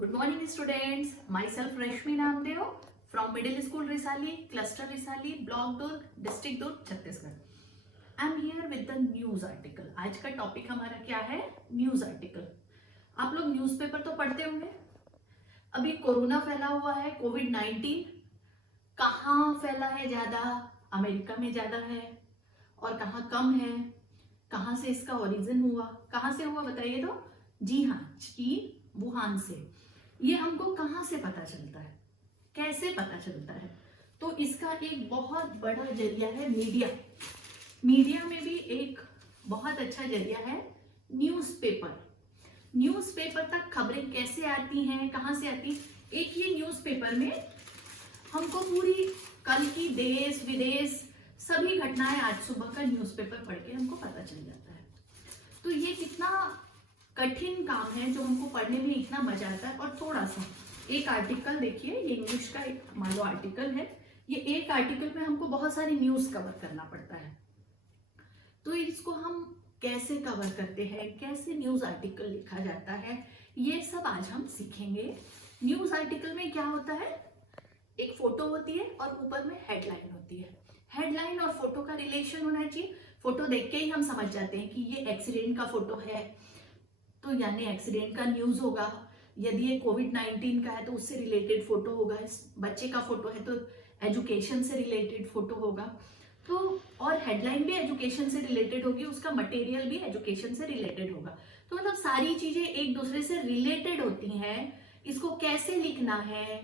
Good morning students, myself Rashmi Namdeo from Middle School Risali, Cluster Risali, Block Durg, District Durg, Chhattisgarh. I am here with the news article. आज का topic हमारा क्या है? News article. आप लोग newspaper तो पढ़ते होंगे. अभी कोरोना फैला हुआ है, कोविड-19. कहाँ फैला है ज्यादा? अमेरिका में ज्यादा है और कहाँ कम है? कहाँ से इसका ओरिजिन हुआ? कहाँ से हुआ बताइए तो? जी हाँ, चीन, वुहान से. ये हमको कहाँ से पता चलता है, कैसे पता चलता है? तो इसका एक बहुत बड़ा जरिया है मीडिया. मीडिया में भी एक बहुत अच्छा जरिया है न्यूज़पेपर. न्यूज़पेपर तक खबरें कैसे आती हैं, कहाँ से आती? एक ये न्यूज़पेपर में हमको पूरी कल की देश विदेश सभी घटनाएं आज सुबह का न्यूज़पेपर पढ़ के हमको पता चल जाता है. तो ये कितना कठिन काम है जो हमको पढ़ने में इतना मजा आता है. और थोड़ा सा एक आर्टिकल देखिए, ये इंग्लिश का एक मान लो आर्टिकल है. ये एक आर्टिकल में हमको बहुत सारी न्यूज़ कवर करना पड़ता है. तो इसको हम कैसे कवर करते हैं, कैसे न्यूज़ आर्टिकल लिखा जाता है, ये सब आज हम सीखेंगे. न्यूज़ आर्टिकल में क्या होता है? एक फोटो होती है और ऊपर में हेडलाइन होती है. हेडलाइन और फोटो का रिलेशन होना चाहिए. फोटो देख के ही हम समझ जाते हैं कि ये एक्सीडेंट का फोटो है तो यानी एक्सीडेंट का न्यूज़ होगा. यदि ये कोविड-19 का है तो उससे रिलेटेड फोटो होगा. इस बच्चे का फोटो है तो एजुकेशन से रिलेटेड फोटो होगा. तो और हेडलाइन भी एजुकेशन से रिलेटेड होगी, उसका मटेरियल भी एजुकेशन से रिलेटेड होगा. तो मतलब सारी चीजें एक दूसरे से रिलेटेड होती हैं. इसको कैसे लिखना है,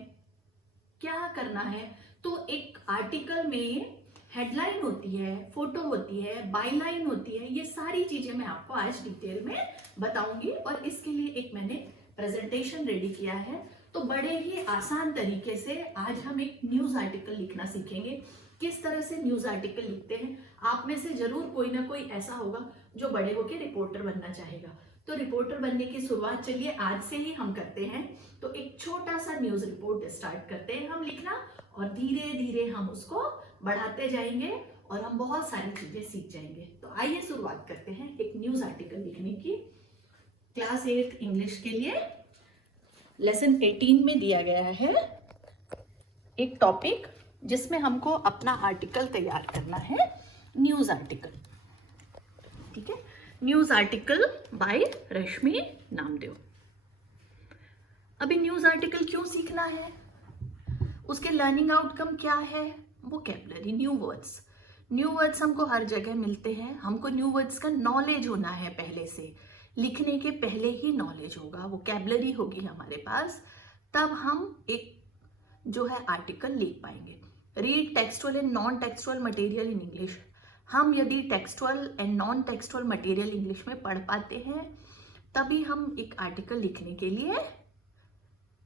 क्या करना है? तो एक आर्टिकल में हेडलाइन होती है, फोटो होती है, बायलाइन होती है. ये सारी चीजें मैं आपको आज डिटेल में बताऊंगी और इसके लिए एक मैंने प्रेजेंटेशन रेडी किया है. तो बड़े ही आसान तरीके से आज हम एक न्यूज आर्टिकल लिखना सीखेंगे. किस तरह से न्यूज आर्टिकल लिखते हैं. आप में से जरूर कोई ना कोई ऐसा होगा जो बड़े होकर रिपोर्टर बनना चाहेगा. तो रिपोर्टर बनने की शुरुआत चलिए आज से ही हम करते हैं. तो एक छोटा सा न्यूज रिपोर्ट स्टार्ट करते हैं हम लिखना और धीरे धीरे हम उसको बढ़ाते जाएंगे और हम बहुत सारी चीजें सीख जाएंगे. तो आइए शुरुआत करते हैं एक न्यूज आर्टिकल लिखने की. क्लास 8 इंग्लिश के लिए लेसन 18 में दिया गया है एक टॉपिक जिसमें हमको अपना आर्टिकल तैयार करना है. News article. ठीक है, न्यूज आर्टिकल बाय रश्मि नामदेव. अभी न्यूज आर्टिकल क्यों सीखना है, उसके लर्निंग आउटकम क्या है? Vocabulary, new words. New words हमको हर जगह मिलते हैं. हमको न्यू वर्ड्स का नॉलेज होना है पहले से. लिखने के पहले ही नॉलेज होगा, वोकैबुलरी होगी हमारे पास, तब हम एक जो है आर्टिकल लिख पाएंगे. Read textual and non textual material in English. हम यदि textual and non textual material English में पढ़ पाते हैं तभी हम एक आर्टिकल लिखने के लिए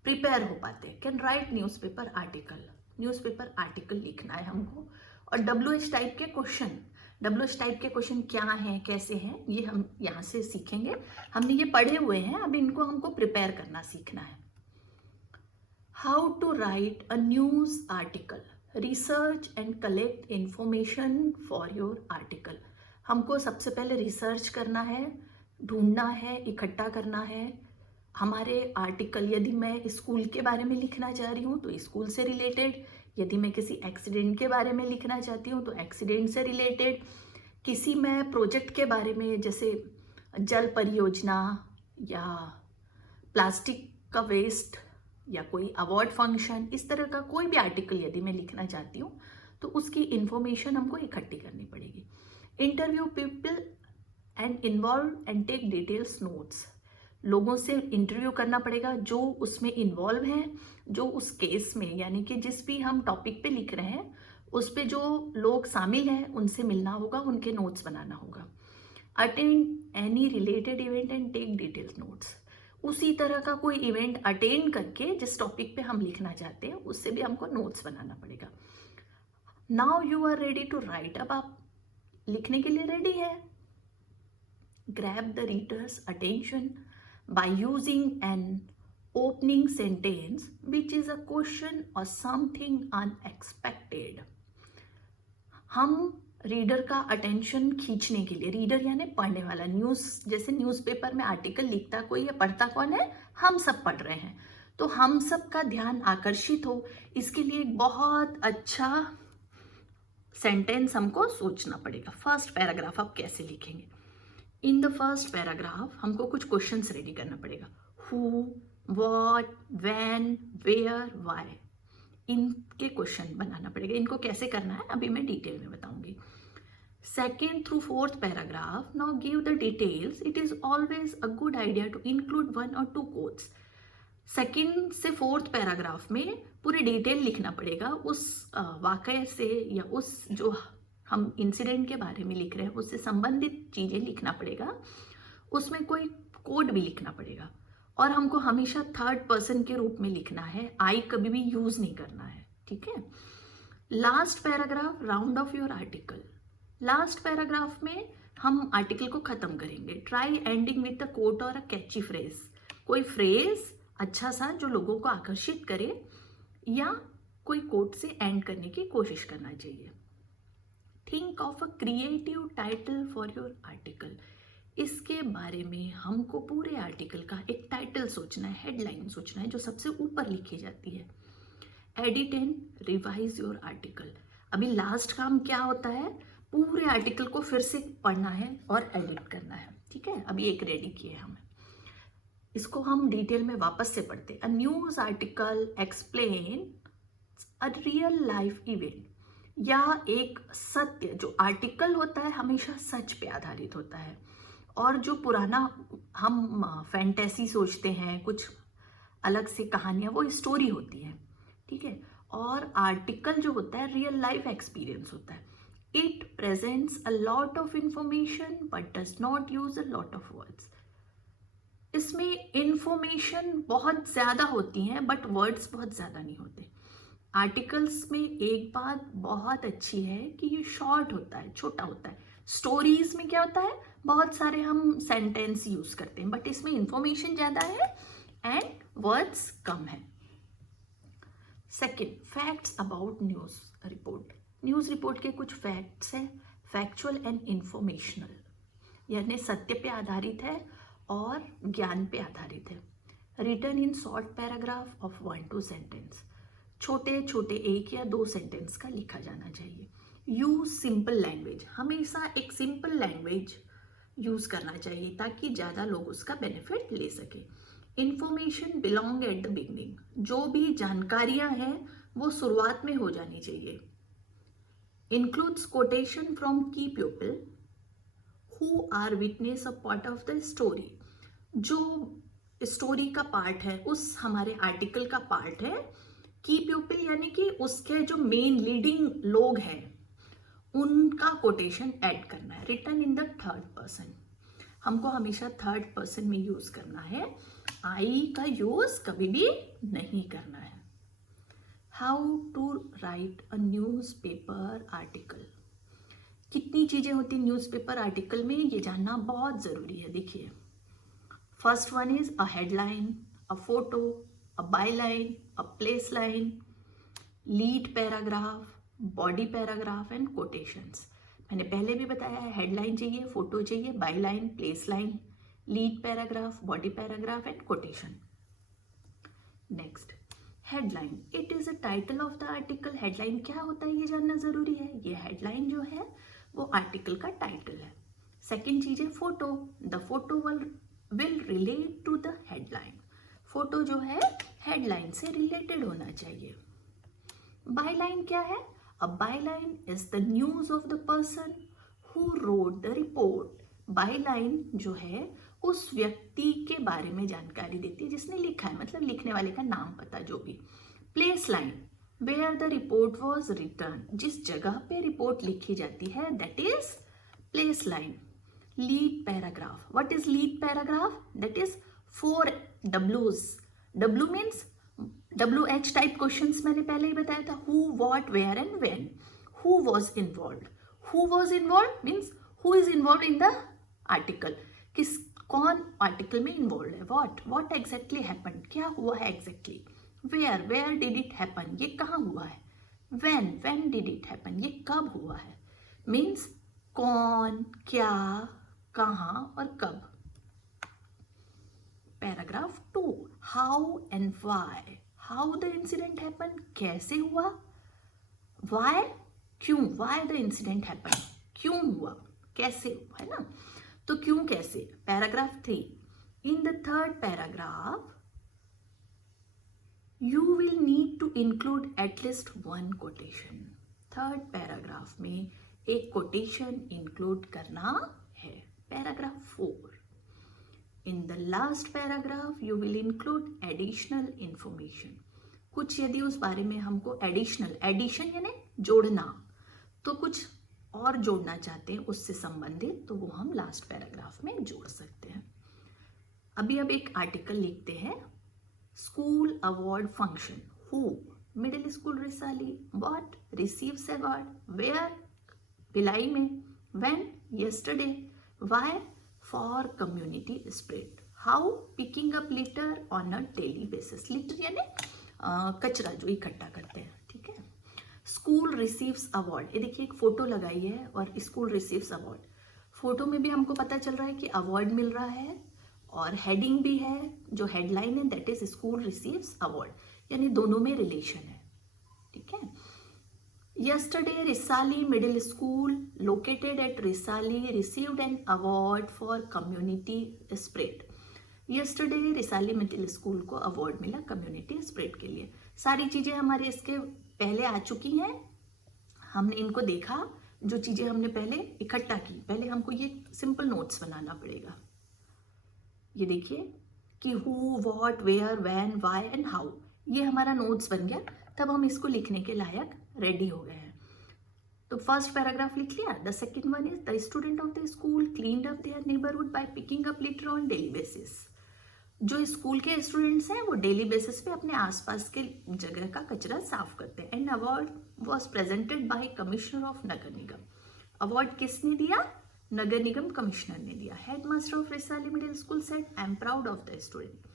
प्रिपेयर हो पाते हैं. Can write newspaper article. Newspaper article लिखना है हमको. और WH टाइप के क्वेश्चन. WH टाइप के क्वेश्चन क्या हैं, कैसे हैं, ये हम यहाँ से सीखेंगे. हमने ये पढ़े हुए हैं, अब इनको हमको प्रिपेयर करना सीखना है. How to write a news article. Research and collect information for your article. हमको सबसे पहले रिसर्च करना है, ढूंढना है, इकट्ठा करना है हमारे आर्टिकल. यदि मैं स्कूल के बारे में लिखना चाह रही हूँ तो स्कूल से रिलेटेड. यदि मैं किसी एक्सीडेंट के बारे में लिखना चाहती हूँ तो एक्सीडेंट से रिलेटेड. किसी मैं प्रोजेक्ट के बारे में जैसे जल परियोजना या प्लास्टिक का वेस्ट या कोई अवार्ड फंक्शन, इस तरह का कोई भी आर्टिकल यदि मैं लिखना चाहती हूँ तो उसकी इंफॉर्मेशन हमको इकट्ठी करनी पड़ेगी. Interview people and involve and take details notes. लोगों से इंटरव्यू करना पड़ेगा जो उसमें इन्वॉल्व हैं, जो उस केस में यानी कि जिस भी हम टॉपिक पे लिख रहे हैं उस पे जो लोग शामिल हैं उनसे मिलना होगा, उनके नोट्स बनाना होगा. Attend any related event and take details notes. उसी तरह का कोई इवेंट अटेंड करके जिस टॉपिक पे हम लिखना चाहते हैं उससे भी हमको नोट्स बनाना पड़ेगा. Now you are ready to write. अब आप लिखने के लिए रेडी है. Grab the readers attention by using an opening sentence which is a question or something unexpected. हम रीडर का अटेंशन खींचने के लिए, रीडर यानी पढ़ने वाला, न्यूज़ जैसे न्यूज़पेपर में आर्टिकल लिखता कोई या पढ़ता कौन है? हम सब पढ़ रहे हैं. तो हम सब का ध्यान आकर्षित हो, इसके लिए एक बहुत अच्छा सेंटेंस हमको सोचना पड़ेगा। फर्स्ट पैराग्राफ आप कैसे लिखेंगे? इन द फर्स्ट पैराग्राफ हमको कुछ क्वेश्चंस रेडी करना पड़ेगा। Who, what, when, where, why, इनके क्वेश्चन बनाना पड़ेगा। इनको कैसे करना है अभी मैं डिटेल में बताऊंगी। Second through fourth paragraph, now give the details. It is always a good idea to include 1 or 2 quotes. Second से फोर्थ पैराग्राफ में पूरे डिटेल लिखना पड़ेगा उस वाकये से या उस जो हम इंसिडेंट के बारे में लिख रहे हैं उससे संबंधित चीज़ें लिखना पड़ेगा। उसमें कोई कोड भी लिखना पड़ेगा और हमको हमेशा थर्ड पर्सन के रूप में लिखना है। आई कभी भी यूज नहीं करना है, ठीक है। Last paragraph, round off your article. Last paragraph में हम आर्टिकल को खत्म करेंगे। Try ending with a quote और अ कैची फ्रेज। कोई फ्रेज अच्छा सा जो लोगों को आकर्षित करे या कोई कोट से एंड करने की कोशिश करना चाहिए। Think of a creative title for your article. इसके बारे में हमको पूरे आर्टिकल का एक टाइटल सोचना है, हेडलाइन सोचना है जो सबसे ऊपर लिखी जाती है। Edit and revise your article. अभी लास्ट काम क्या होता है? पूरे आर्टिकल को फिर से पढ़ना है और एडिट करना है, ठीक है। अभी एक रेडी किए हमें, इसको हम डिटेल में वापस से पढ़ते हैं। A news article explain a real life event, या एक सत्य, जो आर्टिकल होता है हमेशा सच पे आधारित होता है। और जो पुराना हम फैंटेसी सोचते हैं, कुछ अलग से कहानियाँ, वो स्टोरी होती है, ठीक है। और आर्टिकल जो होता है रियल लाइफ एक्सपीरियंस होता है। It presents a lot of information but does not use a lot of words. इसमें इंफॉर्मेशन बहुत ज़्यादा होती हैं बट वर्ड्स बहुत ज़्यादा नहीं होते। आर्टिकल्स में एक बात बहुत अच्छी है कि ये शॉर्ट होता है, छोटा होता है। स्टोरीज में क्या होता है, बहुत सारे हम सेंटेंस यूज करते हैं, बट इसमें इंफॉर्मेशन ज़्यादा है एंड वर्ड्स कम है। Second, facts about news report. News report के कुछ फैक्ट्स हैं, फैक्चुअल एंड इंफॉर्मेशनल, यानी सत्य पे आधारित है और ज्ञान पे आधारित है। Written in short paragraph of 1 to 2 sentence. छोटे छोटे 1 या 2 सेंटेंस का लिखा जाना चाहिए। Use simple language. हमेशा एक सिंपल लैंग्वेज यूज करना चाहिए ताकि ज़्यादा लोग उसका बेनिफिट ले सके। Information belong at the beginning. जो भी जानकारियां हैं वो शुरुआत में हो जानी चाहिए। इंक्लूड्स कोटेशन फ्रॉम की people who are witness a part of the story। जो स्टोरी का पार्ट है, उस हमारे आर्टिकल का पार्ट है। की पीपल यानी कि उसके जो मेन लीडिंग लोग हैं उनका कोटेशन ऐड करना है। Written in the third person. हमको हमेशा थर्ड पर्सन में यूज करना है, आई का यूज कभी भी नहीं करना है। How to write a newspaper article. कितनी चीज़ें होती हैं न्यूज़पेपर आर्टिकल में, ये जानना बहुत ज़रूरी है। देखिए, first one is a headline, a photo, a byline, a place line, lead paragraph, body paragraph and quotations. मैंने पहले भी बताया है, हेडलाइन चाहिए, फोटो चाहिए, byline, place line, lead paragraph, body paragraph and quotation. Next, headline. It is a title of the article. Headline क्या होता है ये जानना जरूरी है। ये हेडलाइन जो है वो आर्टिकल का टाइटल है। सेकेंड चीज है photo. The photo will relate to the headline. Photo जो है हेडलाइन से रिलेटेड होना चाहिए। बायलाइन क्या है? A byline is the news of the person who wrote the report. Byline जो है उस व्यक्ति के बारे में जानकारी देती है जिसने लिखा है, मतलब लिखने वाले का नाम पता जो भी। Place line, where the report was written. जिस जगह पे रिपोर्ट लिखी जाती है that is place line. Lead paragraph. What is lead paragraph? That is 4 W's। W means WH type questions मैंने पहले ही बताया था। Who, what, where and when. Who was involve. Who was involve means who is involve in the article. कौन article में involve है। What exactly happened, क्या हुआ है exactly. Where did it happen, ये कहाँ हुआ है। व्हेन डिड इट हैपन, ये कब हुआ है। मीन्स कौन, क्या, कहाँ और कब। Paragraph 2, how and why, how the incident happen, कैसे हुआ, वाई, क्यों, वाई द इंसिडेंट हैपन, क्यों हुआ, कैसे हुआ, है ना। तो क्यों कैसे, paragraph 3, in the third paragraph you will need to include at least one quotation. Third paragraph में एक कोटेशन इंक्लूड करना है. Paragraph 4, in the last paragraph you will include additional information. कुछ यदि उस बारे में हमको एडिशनल, एडिशन यानी जोड़ना, तो कुछ और जोड़ना चाहते हैं उससे संबंधित, तो वो हम लास्ट पैराग्राफ में जोड़ सकते हैं. अभी अब एक आर्टिकल लिखते हैं. School award function. Who? Middle School Risali. What? Receives award. Where? Bhilai mein. When? Yesterday. Why? For community spirit. How? Picking up litter on a daily basis. Litter यानी कचरा जो इकट्ठा करते हैं, ठीक है. School receives award. ये देखिए एक फोटो लगाई है और School receives award. फोटो में भी हमको पता चल रहा है कि अवार्ड मिल रहा है और हेडिंग भी है, जो हेडलाइन है that is school receives award, यानी दोनों में रिलेशन है, ठीक है. Yesterday Risali middle school located at Risali received an award for community spirit. Yesterday Risali middle school को अवार्ड मिला कम्युनिटी स्पिरिट के लिए. सारी चीजें हमारे इसके पहले आ चुकी हैं, हमने इनको देखा, जो चीजें हमने पहले इकट्ठा की. पहले हमको ये सिंपल नोट्स बनाना पड़ेगा. ये देखिए कि who, what, where, when, why and how, ये हमारा नोट्स बन गया. तब हम इसको लिखने के लायक रेडी हो गए हैं. तो फर्स्ट पैराग्राफ लिख लिया. The second one is the student of the school cleaned up their neighbourhood by picking up litter on daily basis. जो स्कूल के स्टूडेंट्स हैं वो डेली बेसिस पे अपने आसपास के जगह का कचरा साफ करते हैं. And award was presented by commissioner of Nagar Nigam. Award किसने दिया? नगर निगम कमिश्नर ने दिया. Headmaster of Risali middle school said I am proud of the student.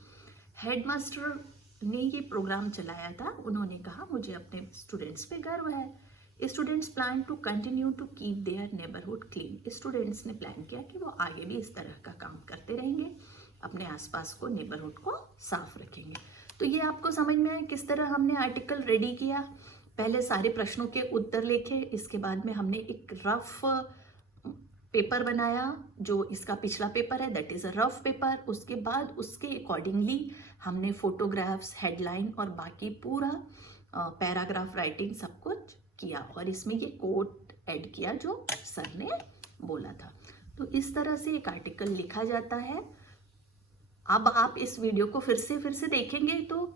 Headmaster ने ये प्रोग्राम चलाया था. उन्होंने कहा मुझे अपने स्टूडेंट्स पे गर्व है. Students plan to continue to keep their neighbourhood clean. Students ने प्लान किया कि वो आगे भी इस तरह का काम करते रहेंगे, अपने आसपास को, नेबरहुड को साफ रखेंगे. तो ये आपको समझ में आया किस तरह हमने आर्टिकल रेडी किया. पहले सारे प्रश्नों के उत्तर लिखे, इसके बाद में हमने एक रफ पेपर बनाया, जो इसका पिछला पेपर है that is a rough paper. उसके बाद उसके अकॉर्डिंगली हमने फोटोग्राफ्स, हेडलाइन और बाकी पूरा पैराग्राफ राइटिंग सब कुछ किया, और इसमें ये कोट ऐड किया जो सर ने बोला था. तो इस तरह से एक आर्टिकल लिखा जाता है. अब आप इस वीडियो को फिर से देखेंगे तो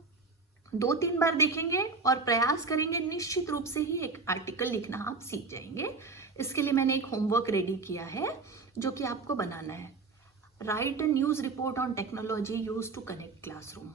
2-3 बार देखेंगे और प्रयास करेंगे, निश्चित रूप से ही एक आर्टिकल लिखना आप सीख जाएंगे. इसके लिए मैंने एक होमवर्क रेडी किया है जो कि आपको बनाना है. Write a news report on technology use to connect classroom.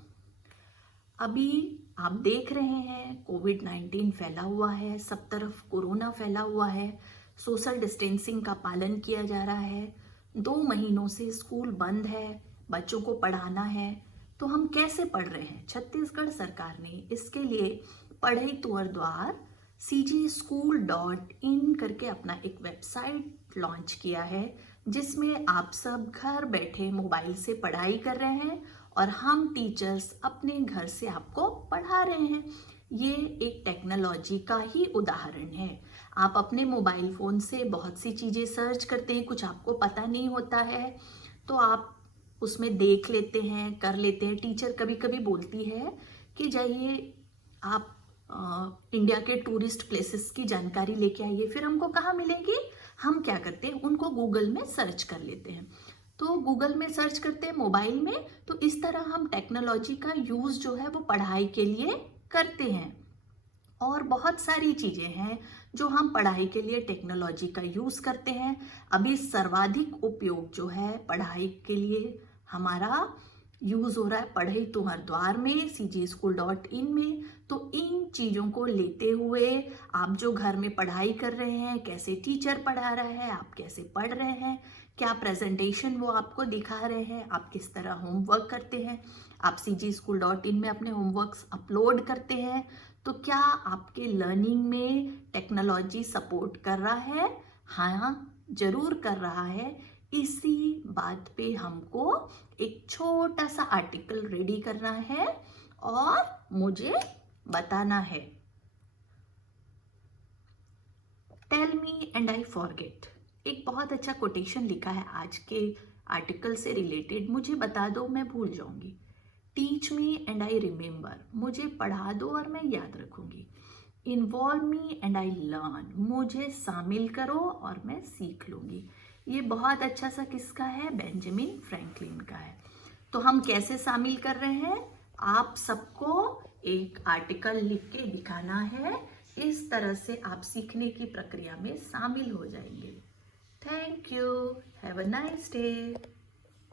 अभी आप देख रहे हैं कोविड-19 फैला हुआ है, सब तरफ कोरोना फैला हुआ है, सोशल डिस्टेंसिंग का पालन किया जा रहा है, 2 महीनों से स्कूल बंद है, बच्चों को पढ़ाना है. तो हम कैसे पढ़ रहे हैं? छत्तीसगढ़ सरकार ने इसके लिए पढ़ई तुअर द्वार cgschool.in करके अपना एक वेबसाइट लॉन्च किया है, जिसमें आप सब घर बैठे मोबाइल से पढ़ाई कर रहे हैं और हम टीचर्स अपने घर से आपको पढ़ा रहे हैं. ये एक टेक्नोलॉजी का ही उदाहरण है. आप अपने मोबाइल फ़ोन से बहुत सी चीज़ें सर्च करते हैं, कुछ आपको पता नहीं होता है तो आप उसमें देख लेते हैं, कर लेते हैं. टीचर कभी कभी बोलती है कि जाइए आप इंडिया के टूरिस्ट प्लेसेस की जानकारी लेके आइए. फिर हमको कहाँ मिलेगी? हम क्या करते हैं, उनको गूगल में सर्च कर लेते हैं. तो गूगल में सर्च करते हैं मोबाइल में. तो इस तरह हम टेक्नोलॉजी का यूज़ जो है वो पढ़ाई के लिए करते हैं. और बहुत सारी चीज़ें हैं जो हम पढ़ाई के लिए टेक्नोलॉजी का यूज़ करते हैं. अभी सर्वाधिक उपयोग जो है पढ़ाई के लिए हमारा यूज़ हो रहा है पढ़ई तुहर द्वार में, cgschool.in में. तो इन चीज़ों को लेते हुए आप जो घर में पढ़ाई कर रहे हैं, कैसे टीचर पढ़ा रहा है, आप कैसे पढ़ रहे हैं, क्या प्रेजेंटेशन वो आपको दिखा रहे हैं, आप किस तरह होमवर्क करते हैं, आप cgschool.in में अपने होमवर्क्स अपलोड करते हैं, तो क्या आपके लर्निंग में टेक्नोलॉजी सपोर्ट कर रहा है? हाँ, ज़रूर कर रहा है. इसी बात पे हमको एक छोटा सा आर्टिकल रेडी करना है और मुझे बताना है। Tell me and I forget, एक बहुत अच्छा कोटेशन लिखा है आज के आर्टिकल से रिलेटेड, मुझे बता दो मैं भूल जाऊंगी। Teach me and I remember, मुझे पढ़ा दो और मैं याद रखूंगी। Involve me and I learn, मुझे शामिल करो और मैं सीख लूंगी। ये बहुत अच्छा सा किसका है? बेंजामिन फ्रैंकलिन का है। तो हम कैसे शामिल कर रहे हैं? आप सबको एक आर्टिकल लिख के दिखाना है, इस तरह से आप सीखने की प्रक्रिया में शामिल हो जाएंगे। Thank you, have a nice day.